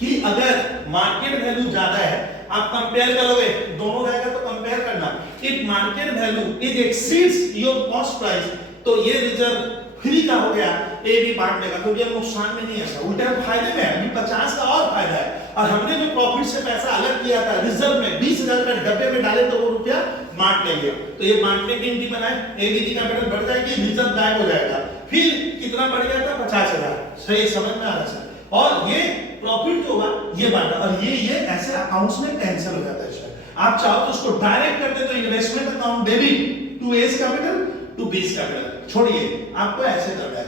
कि अगर मार्केट वैल्यू ज्यादा है आप कंपेयर करोगे, दोनों रहेगा तो कंपेयर करना। If market value is exceeds your cost price तो ये रिजर्व फ्री का हो गया, ए भी बांट लेगा क्योंकि हम नुकसान में नहीं है सर, उल्टे हम फायदे में है। अभी 50 का और फायदा है और हमने जो प्रॉफिट से पैसा अलग किया था रिजर्व में 20,000 का डब्बे में डाले तो वो रुपया बांट लेंगे। तो ये बांटने की गिनती बनाए, ए बी की कैपिटल बढ़ जाएगी, रिजर्व गायब हो जाएगा। फिर कितना बढ़ गया था? 50,000। सही समझ में आ रहा है सर? और ये प्रॉफिट जो होगा ये बांटा और ये ऐसे अकाउंट्स में कैंसिल हो जाता है सर। आप चाहो तो उसको डायरेक्ट कर दे तो investment account debit to A's capital to B's capital. छोड़िए आपको ऐसे करना है।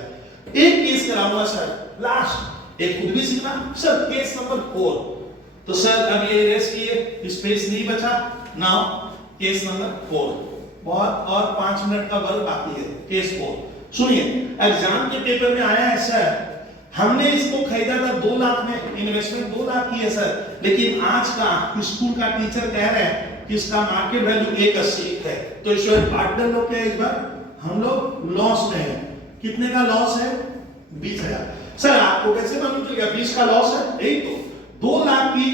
एक केस कराऊंगा सर लास्ट, एक खुद भी सीखना सर। केस नंबर 4 तो सर अब ये इरेज किए, स्पेस नहीं बचा। नाउ केस नंबर 4, बहुत और 5 मिनट का वर्क बाकी है। केस 4 सुनिए, एग्जाम के पेपर में आया है सर हमने इसको खरीदा था 2 लाख में, इन्वेस्टमेंट 2 लाख की है सर, लेकिन आज का स्कूल का टीचर कह रहे हैं कि इसका मार्केट वैल्यू 180 है। तो इसमें पार्टनर लोग क्या, इस बार हम लोग लॉस में है। कितने का लॉस है? 20,000। सर आपको कैसे मालूम चल गया 20 का लॉस है? यही तो 2 लाख की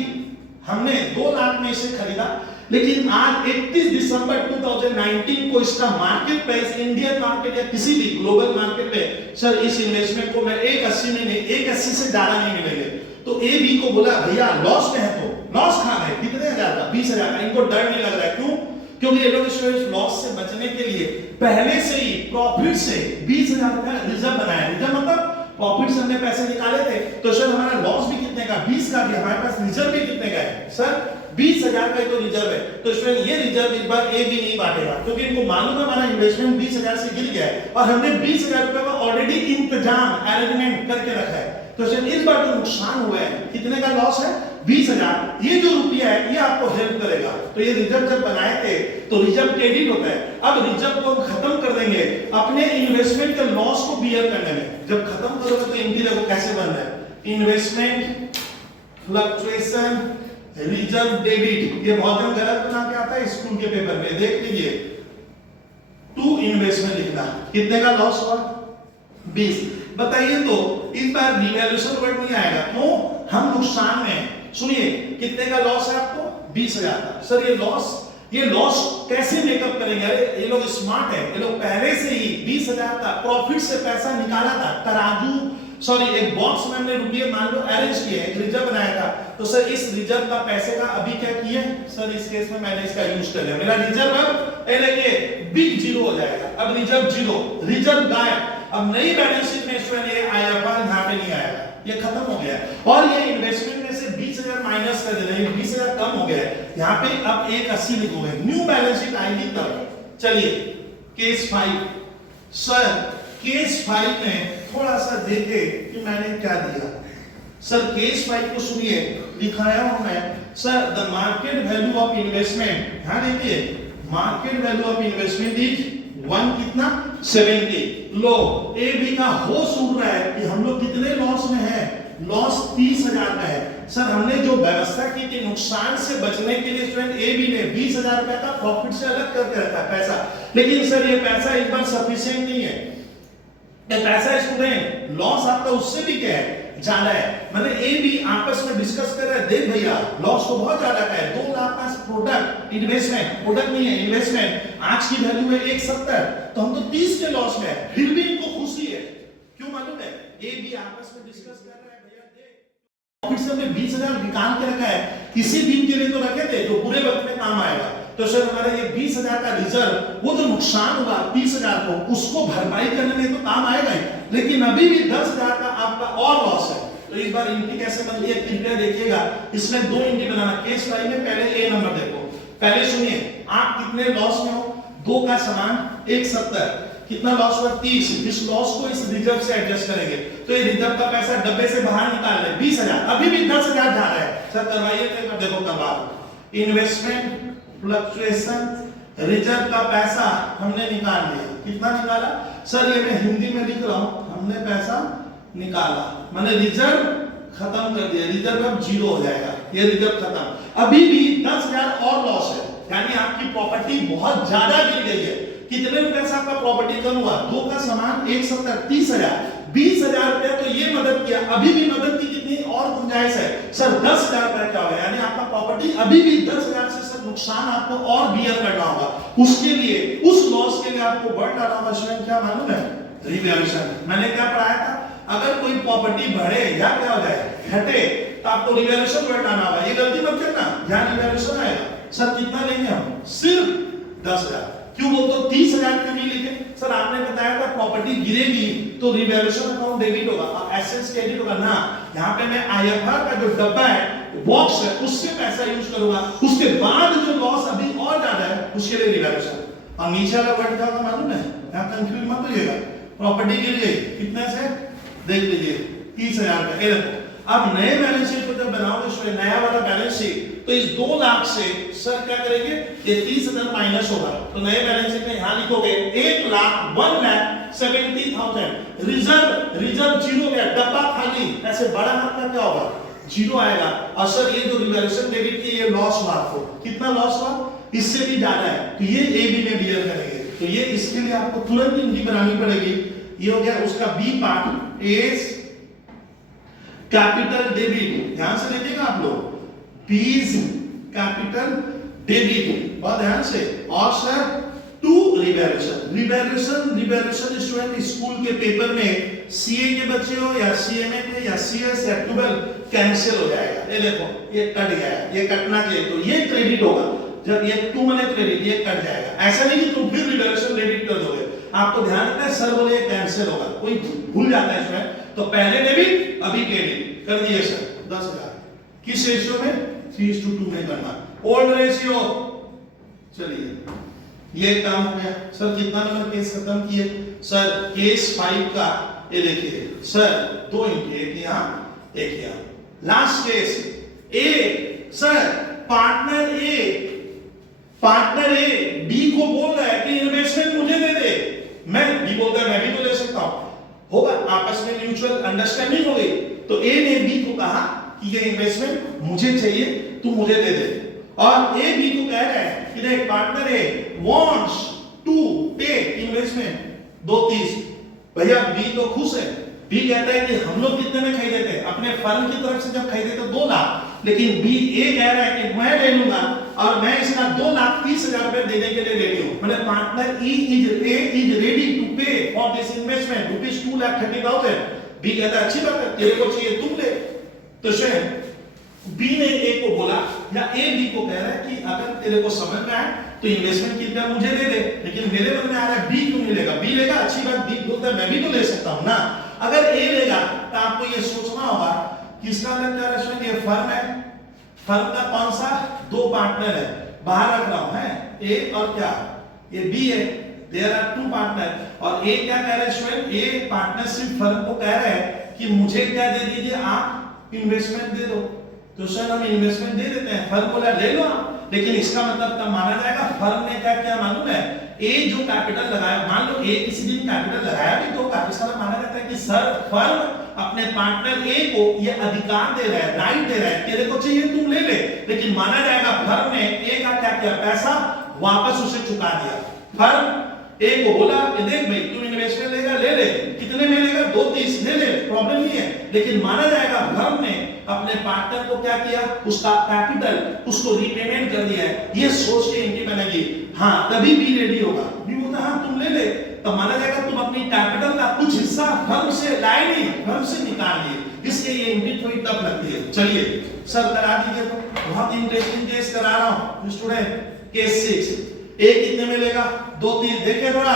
हमने 2 लाख में इसे खरीदा, लेकिन आज 31 दिसंबर 2019 को इसका मार्केट प्राइस इंडियन मार्केट या किसी भी ग्लोबल मार्केट में सर इस इन्वेस्टमेंट को मैं 180 में नहीं, 180 से ज्यादा नहीं मिलेंगे। तो ए बी को बोला भैया लॉस में है, तो लॉस कहां है? कितने हजार का? 20,000 का। इनको डर नहीं लग रहा है, क्यों? क्योंकि ये लोग इस लॉस से बचने के लिए पहले से ही प्रॉफिट से 20,000 का रिजर्व बनाया। रिजर्व मतलब प्रॉफिट से हमने पैसे निकाले थे, तो सर हमारा लॉस भी कितने का? 20 का भी। हमारे पास रिजर्व भी कितने का है सर? 20,000 का ही तो रिजर्व है। तो इसमें ये रिजर्व इस बार ए भी नहीं बांटेगा, क्योंकि इनको मालूम है हमारा इन्वेस्टमेंट 20,000 से गिर गया है और हमने 20,000 रुपए का ऑलरेडी इंतजाम अरेंजमेंट करके रखा है। तो सर इस बार जो नुकसान हुआ है, कितने का लॉस है? 20,000। ये जो रुपया है ये आपको हेल्प करेगा। तो ये रिजर्व जब बनाए थे तो रिजर्व क्रेडिट होता है। अब रिजर्व को खत्म कर देंगे अपने इन्वेस्टमेंट के लॉस को बियर करने में। जब खत्म करोगे तो इनकी देखो कैसे बन रहा है, इन्वेस्टमेंट फ्लक्चुएशन रिजर्व डेबिट। ये बहुत जन गलत बना के आता है स्कूल के पेपर में, देख लीजिए। टू इन्वेस्टमेंट लिखना, कितने का लॉस हुआ? 20। बताइए तो इस बार रिवैल्यूएशन वर्ड नहीं आएगा, क्यों? हम नुकसान में हैं। सुनिए कितने का लॉस है आपको? 20,000 का। सर ये लॉस कैसे मेकअप करेंगे? अरे ये लोग स्मार्ट है, ये लोग पहले से ही 20,000 का प्रॉफिट से पैसा निकाला था। तराजू सॉरी एक बॉक्स में हमने रुपये मान लो अरेंज किए, एक रिजर्व बनाया था। तो सर इस रिजर्व का पैसे का अभी क्या किए सर? इस केस में मैंने इसका यूज कर लिया। मेरा रिजर्व अब देखिए बिग जीरो हो जाएगा। अब रिजर्व जीरो, रिजर्व गायब। अब नई बैलेंस शीट में इसमें ये आईएफआर यहां पे नहीं आएगा, ये खत्म हो गया है। और ये इन्वेस्टमेंट में से 20,000 माइनस कर दे रहे हैं, 20,000 कम हो गया है। यहाँ पे अब 180 लिखोगे, न्यू बैलेंस शीट आएगी तब। चलिए केस 5। सर केस 5 में थोड़ा सा देखे कि मैंने क्या दिया। सर केस 5 को सुनिए, दिखाया हूं मैं। Sir the market value of investment, ध्यान देखिए, market value of investment is 1 कितना? 70। लो ए बी का होश उड़ रहा है कि हम लोग कितने लॉस में हैं? लॉस 30,000 का है। सर हमने जो व्यवस्था की थी नुकसान से बचने के लिए स्टूडेंट ए बी ने 20,000 रुपए का प्रॉफिट से अलग करके रखा है पैसा, लेकिन सर ये पैसा इस बार सफिशिएंट नहीं है। ये पैसा स्टूडेंट लॉस आपका उससे भी क्या है? ज्यादा है। मैंने ए बी आपस में डिस्कस कर रहे हैं, देख भैया लॉस तो बहुत ज्यादा का है। 2 लाख का प्रोडक्ट इन्वेस्टमेंट, प्रोडक्ट नहीं है इन्वेस्टमेंट, आज की वैल्यू है 170, तो हम तो 30 के लॉस में है, फिर भी इनको खुशी है। क्यों मालूम है? ए बी आपस में डिस्कस कर रहे हैं, भैया देख प्रॉफिट से हमने 20,000 निकाल के रखा है, किसी दिन के लिए तो रखे थे जो बुरे वक्त में काम आएगा। तो सर हमारा ये 20,000 का रिजर्व, वो जो नुकसान हुआ 30,000 को, उसको भरपाई करने में तो काम आएगा ही, लेकिन अभी भी 10,000 का आपका और लॉस है। तो इस बार इनकी कैसे बनती है कृपया देखिएगा। इसमें 2 इनकी बनाना। केस 5 में पहले ए नंबर देखो, पहले सुनिए आप कितने लॉस में हो? 2 का समान 170, कितना लॉस हुआ? 30। इस लॉस को इस रिजर्व से एडजस्ट करेंगे, तो ये रिजर्व का पैसा डब्बे से बाहर निकाल ले 20,000, अभी भी 10,000 जा रहा है। सर करवाइए तो देखो करवा। इन्वेस्टमेंट फ्लक्चुएशन रिजर्व का पैसा हमने निकाल लिया, कितना निकाला? सर ये मैं हिंदी में लिख रहा हूं, हमने पैसा निकाला, मैंने रिजर्व खत्म कर दिया, रिजर्व अब 0 हो जाएगा, ये रिजर्व खत्म। अभी भी 10,000 और लॉस है, यानी आपकी प्रॉपर्टी बहुत ज्यादा गिर गई है। कितने रुपए से आपका प्रॉपर्टी कम हुआ? 2 का समान 170, 30,000, 20,000 रुपए तो ये मदद किया, अभी भी मदद की कितनी और गुंजाइश है? सर 10,000 रुपए क्या होगा? यानी आपका प्रॉपर्टी अभी भी 10,000 से सर नुकसान आपको और बियर करना होगा। उसके लिए उस लॉस के लिए आपको वर्ड डालना होगा। स्टूडेंट क्या मालूम है? रिवैल्यूएशन। मैंने क्या पढ़ाया था? अगर कोई प्रॉपर्टी बढ़े या क्या हो जाए घटे तो आपको रिवैल्यूएशन वर्ड डालना होगा। ये गलती मत करना, यहां रिवैल्यूएशन आएगा। सर कितना लेंगे हम? सिर्फ 10,000। क्यों बोलते हो 30,000 क्यों नहीं लिखे? सर आपने बताया था प्रॉपर्टी गिरेगी तो रिवैल्यूएशन अकाउंट डेबिट होगा, एसेट्स क्रेडिट होगा ना। यहाँ पे मैं आईएफआर का जो डब्बा है, बॉक्स है, उससे पैसा यूज करूंगा, उसके बाद जो लॉस अभी और ज्यादा है उसके लिए रिवैल्यूएशन। और नीचे वाला वर्ड क्या होगा मालूम है? यहाँ कंफ्यूज मत होइएगा। प्रॉपर्टी गिर गई कितने से? देख लीजिए 30,000 का। अब नए बैलेंस शीट को जब बनाओगे स्टूडेंट, नया वाला बैलेंस शीट, तो इस 2 लाख से सर क्या करेंगे, ये 30,000 माइनस होगा, तो नए बैलेंस शीट में यहां लिखोगे 1,70,000 रिजर्व जीरो गया, डब्बा खाली, ऐसे बड़ा हाथ का क्या होगा, जीरो आएगा। और सर ये जो रिवैल्यूएशन डेबिट की ये लॉस हुआ, आपको कितना लॉस हुआ, इससे भी ज्यादा है, तो ये ए बी में बियर करेंगे, तो ये इसके लिए आपको तुरंत इनकी बनानी पड़ेगी। ये हो गया उसका B part, A's capital debit, ध्यान से देखिएगा आप लोग, बीज कैपिटल डेबिट, बहुत ध्यान से। और sir to revaluation student school के पेपर में सीए के बच्चे हो या सीएमए के या सीएस या 12 कैंसिल हो जाएगा। ये देखो ये कट गया, ये कटना चाहिए, तो ये क्रेडिट होगा, जब ये 2 माने क्रेडिट, ये कट जाएगा। ऐसा नहीं कि तुम फिर रिवैल्यूएशन डेबिट कर दोगे, आपको ध्यान रखना है, सर बोले कैंसिल होगा, कोई भूल जाता है इसमें, तो पहले डेबिट अभी क्रेडिट कर दिए सर 10,000, किस रेशियो में, 3:2 में करना, ओल्ड रेशियो। चलिए ये काम हो गया सर, कितना नंबर केस खत्म किए सर, केस 5 का ये देखिए सर, 2 एक यहां एक यहां, last case A, sir partner A B को बोल रहा है कि इन्वेस्टमेंट मुझे दे दे, मैं बी बोलता है मैं भी तो ले सकता हूं, होगा आपस में म्यूचुअल अंडरस्टैंडिंग हो गई, तो ए ने बी को कहा कि ये इन्वेस्टमेंट मुझे चाहिए, तू मुझे दे दे, और ए बी को कह रहा है कि देख पार्टनर ए वांट्स टू पे इन्वेस्टमेंट 230, भैया बी तो खुश है, बी कहता है कि हम लोग कितने में खरीदे थे, अपने फर्म की तरफ से जब खरीदे तो 2 लाख, लेकिन बी ए कह रहा है कि मैं ले लूंगा और मैं इसका 2,30,000 रुपए देने के लिए रेडी हूं, मतलब partner A is ready to pay for this investment rupees 2,30,000। B कहता है अच्छी बात है, तेरे को चाहिए तुम ले, तो शायद बी ने ए को बोला या ए बी को कह रहा है कि अगर तेरे को समझ में आए तो इन्वेस्टमेंट कितना मुझे दे दे, लेकिन मेरे मन में आ रहा है बी क्यों नहीं लेगा, बी लेगा अच्छी बात, बी बोलता है मैं भी तो ले सकता हूं ना। अगर ए लेगा तो आपको ये सोचना होगा किसका अलग क्या रेस्टोरेंट, ये फर्म है, फर्म का कौन सा 2 पार्टनर है, बाहर रख रहा हूं है, ए और क्या ये बी है, देयर आर 2 पार्टनर, और ए क्या कह रहा है स्टूडेंट, ए पार्टनरशिप फर्म को कह रहा है कि मुझे क्या दे दीजिए, आप इन्वेस्टमेंट दे दो, तो सर हम इन्वेस्टमेंट दे देते हैं, फर्म बोला ले लो आप, लेकिन इसका मतलब तब माना जाएगा फर्म ने क्या किया मालूम है, ए जो कैपिटल लगाया, मान लो ए किसी दिन कैपिटल लगाया भी तो काफी सारा माना जाता है कि सर फर्म अपने पार्टनर ए को ये अधिकार दे रहा है, राइट दे रहा है, तेरे को चाहिए तुम ले ले, लेकिन माना जाएगा फर्म ने ए का क्या किया, पैसा वापस उसे चुका दिया। फर्म ए को बोला कि देख भाई तू इन्वेस्टमेंट लेगा ले ले, कितने में लेगा 230 ले ले, प्रॉब्लम नहीं है, लेकिन माना जाएगा फर्म ने अपने पार्टनर को क्या किया, उसका कैपिटल उसको रीपेमेंट कर दिया है, ये सोच के इनकी बनेगी, हाँ तभी बी रेडी होगा, बी बोलता हाँ तुम ले ले, तो माना जाएगा तुम अपनी कैपिटल का कुछ हिस्सा फर्म से लाए नहीं, फर्म से निकाल लिए, इसलिए ये इनकी थोड़ी टफ लगती है। चलिए सर करा दीजिए, तो बहुत इंटरेस्टिंग केस करा रहा हूं स्टूडेंट, केस 6, ए कितने में लेगा 230, देखिए थोड़ा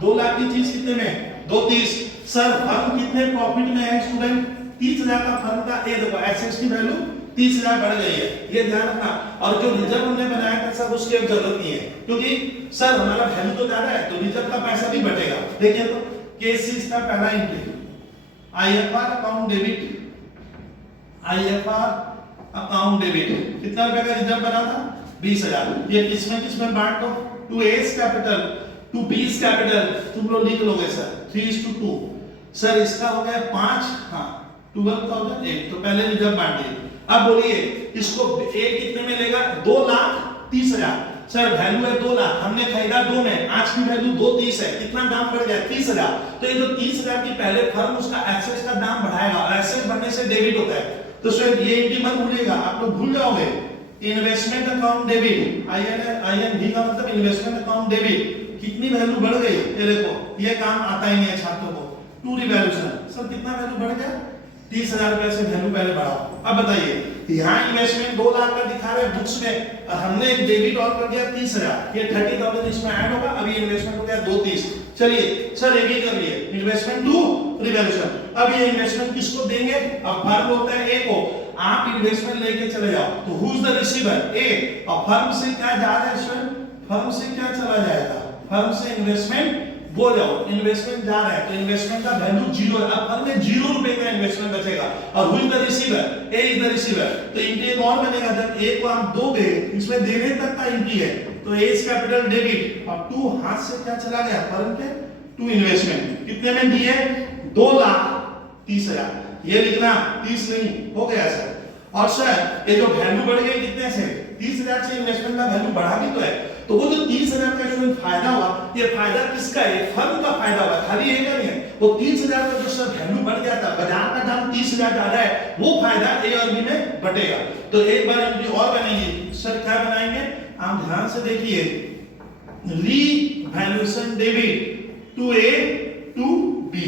2 लाख की चीज कितने में 230, सर फर्म कितने प्रॉफिट में है स्टूडेंट, 30,000 का फर्म का, ए देखो एसेट्स की वैल्यू 30,000 बढ़ गई है, ये ध्यान रखना, और जो रिजर्व हमने बनाया था सब उसकी अब जरूरत नहीं है, क्योंकि सर हमारा वैल्यू तो ज्यादा है तो रिजर्व का पैसा भी बचेगा। देखिए तो केस 6 का पहला entry, IFR account debit, IFR account debit, कितना रुपए का रिजर्व बना था 20,000, ये किसमें बांट दो, to A's capital to B's capital, तुम लोग लिख लोगे सर 3:2, सर इसका हो गया 5, हाँ 12,000, तो पहले रिजर्व बांट दिए। अब बोलिए इसको ए कितने में लेगा, 2,30,000, सर वैल्यू है 2 लाख, हमने खरीदा 2 में, आज की वैल्यू 230 है, कितना दाम बढ़ गया 30,000, तो ये जो 30,000 की पहले फर्म उसका एसेट्स का दाम बढ़ाएगा, और एसेट्स बढ़ने से डेबिट होता है, तो सर ये इनकी मत भूलिएगा, आप लोग भूल जाओगे, इन्वेस्टमेंट अकाउंट डेबिट, आईएनडी का मतलब इन्वेस्टमेंट अकाउंट डेबिट, कितनी वैल्यू बढ़ गई, ये देखो ये काम आता ही नहीं है छात्रों को, टू रिवैल्यूएशन, सर कितना वैल्यू बढ़ गया 30,000 रुपए से वैल्यू पहले बढ़ाओ। अब बताइए यहाँ इन्वेस्टमेंट 2 लाख का दिखा रहे हैं बुक्स में, हमने डेबिट और कर दिया 30,000, ये 30,000 इसमें ऐड होगा, अभी इन्वेस्टमेंट हो गया 230, चलिए सर ये भी कर लिए, इन्वेस्टमेंट टू रिवैल्यूएशन, अब ये इन्वेस्टमेंट किसको देंगे, अब फर्म होता है ए को, आप इन्वेस्टमेंट लेके चले जाओ, तो हु इज द रिसीवर ए, और फर्म से क्या जा रहा है स्टूडेंट, फर्म से क्या चला जाएगा, फर्म से इन्वेस्टमेंट वो जाओ, इन्वेस्टमेंट जा रहा है तो इन्वेस्टमेंट का वैल्यू 0 है। अब फर्म में 0 रुपए का इन्वेस्टमेंट बचेगा और who is the receiver, A is the receiver. तो एंट्री एक और बनेगा, जब ए को आप दोगे, इसमें देने तक का एंट्री है तो ए इज कैपिटल डेबिट और टू हाथ से क्या चला गया फर्म के टू इन्वेस्टमेंट। कितने में दिए 2,30,000, ये लिखना 30 नहीं हो गया सर। और सर ये जो वैल्यू बढ़ गई कितने से 30,000 से, इन्वेस्टमेंट का वैल्यू बढ़ा भी तो है, तो वो जो 30,000 का जो फायदा हुआ, ये फायदा किसका है, फर्म का फायदा हुआ, खाली एक नहीं है। वो 30,000 का जो सर वैल्यू बढ़ गया था, बाजार का दाम 30,000 ज्यादा है, वो फायदा ए और बी में बटेगा। तो एक बार एंट्री और बनाइए सर, क्या बनाएंगे आप ध्यान से देखिए, revaluation debit to A to B,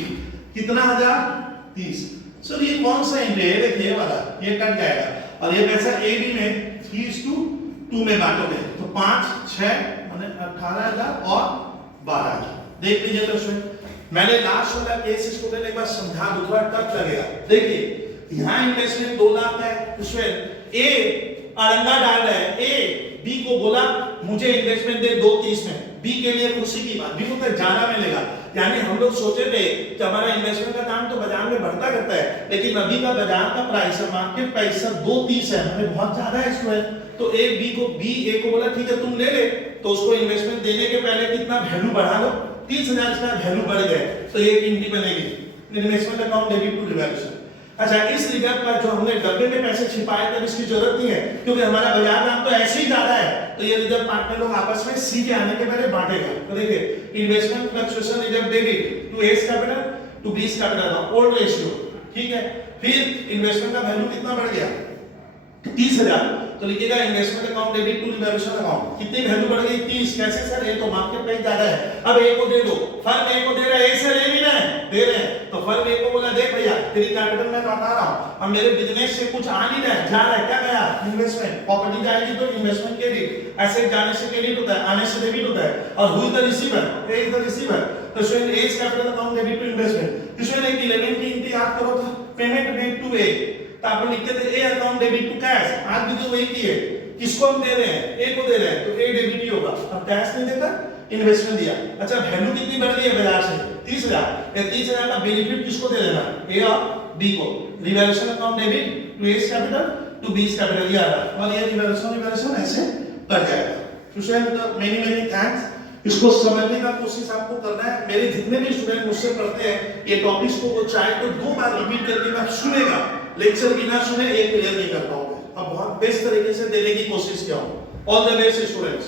कितना 1030। सर ये कौन सा एंट्री है, देखिए वाला ये कट जाएगा और ये पैसा ए बी में 3:2 में बांटोगे तो 5 6 माने 18,000 और 12,000। देख लीजिए तो स्टूडेंट, मैंने लास्ट वाला केस स्टूडेंट एक बार समझा दूं, थोड़ा टफ लगेगा। देखिए यहां इन्वेस्टमेंट 2 लाख है, उसमें ए अड़ंगा डाल रहा है, ए बी को बोला मुझे इन्वेस्टमेंट दे 2.30 में, बी के लिए खुशी की बात, बी को तो ज्यादा मिलेगा। यानी हम लोग सोचे थे कि हमारा इन्वेस्टमेंट का दाम तो बाजार में बढ़ता करता है, लेकिन अभी का बाजार का प्राइस है, मार्केट प्राइस 2.30 है, हमें बहुत ज्यादा है स्टूडेंट। तो ए को बोला ठीक है तुम ले ले, तो उसको इन्वेस्टमेंट देने के पहले कितना वैल्यू बढ़ा लो, 30,000 का वैल्यू बढ़ गया, तो एक एंट्री बनेगी investment account debit to revaluation. अच्छा, इस रिजर्व का जो हमने डब्बे में पैसे छिपाए थे इसकी जरूरत नहीं है, क्योंकि हमारा बाजार दाम तो ऐसे ही ज्यादा है, तो ये रिजर्व पार्टनर लोग आपस में सी के आने के पहले बांटेगा। तो देखिए investment fluctuation reserve debit to A's capital to B's capital का ओल्ड रेशियो, ठीक है। फिर इन्वेस्टमेंट का वैल्यू कितना बढ़ गया 30,000, तो लिखिएगा investment account debit to revaluation account, कितनी वैल्यू बढ़ गई 30। कैसे सर, ये तो मार्केट प्राइस ज्यादा है, अब ए को दे दो, फर्म ए को दे रहा है, ए से ले भी ना दे रहे हैं, तो फर्म ए को बोला देख भैया तेरी कैपिटल मैं लौटा रहा हूं, अब मेरे बिजनेस से कुछ आ नहीं रहा है, जा रहा है, क्या गया इन्वेस्टमेंट, प्रॉपर्टी जाएगी तो इन्वेस्टमेंट क्रेडिट, एसेट जाने से क्रेडिट होता है, आने से डेबिट होता है, और who is the receiver, A is the receiver. तो student A is capital account debit to investment. Student 11 की एंट्री याद करो था, पेमेंट मेड टू ए, तो आप लिखते थे A account debit to cash, आज भी तो वही की है, किसको हम दे रहे हैं, ए को दे रहे हैं, तो ए डेबिट ही होगा, अब कैश नहीं देता इन्वेस्टमेंट दिया। अच्छा, वैल्यू कितनी बढ़ गई है बाजार से 30,000, ये 30,000 का बेनिफिट किसको दे देना, ए और बी को, revaluation account debit to A's capital to B's capital, ये आ रहा और ये रिवैल्यूएशन ऐसे कर जाएगा। तो स्टूडेंट मेनी थैंक्स, इसको समझने का कोशिश आपको करना है। मेरे जितने भी स्टूडेंट मुझसे पढ़ते हैं ये टॉपिक्स को वो चाहे तो 2 बार रिपीट करके आप सुनेगा, लेक्चर बिना सुने एक क्लियर नहीं कर पाओगे। अब बहुत बेस्ट तरीके से देने की कोशिश किया हूं। All the best students.